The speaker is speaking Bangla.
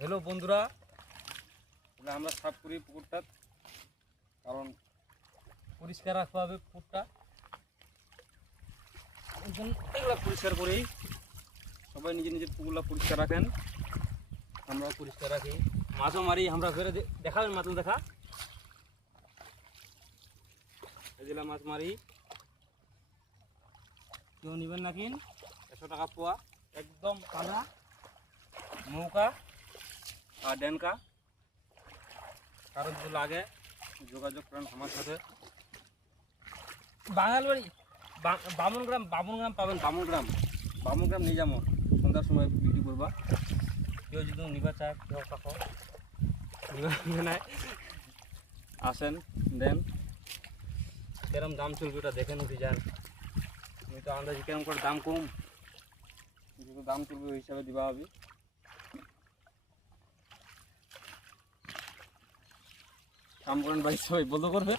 হ্যালো বন্ধুরা, আমরা সাফ করি পুকুরটা, কারণ পরিষ্কার রাখতে হবে পুকুরটা। এগুলো পরিষ্কার করেই সবাই নিজের নিজের পুকুরগুলো পরিষ্কার রাখেন, আমরাও পরিষ্কার রাখি। মাছও মারি আমরা, ফেরে দেখাবেন মাছ দেখা। এগুলা মাছ মারি, কেউ নেবেন না কিন, 100 টাকা পোয়া, একদম তাজা নৌকা আর ডেনকা। কারো যদি লাগে যোগাযোগ করেন আমার সাথে। বাঙালবাড়ি বামুনগ্রাম পাবেন, বামুনগ্রাম নিয়ে যাবো, সন্ধ্যার সময় বিক্রি করবা। কেউ যদি নিবা চায় কেউ কাকো নিবা নাই, আসেন দেন। কিরম দাম চলবে ওটা দেখে নিতে যান। আমি তো আন্দাজি কিরম করে দাম কম, যেহেতু দাম চলবে ওই হিসাবে দিবা হবে। কাম করেন ভাই, সবাই বন্ধ করবে।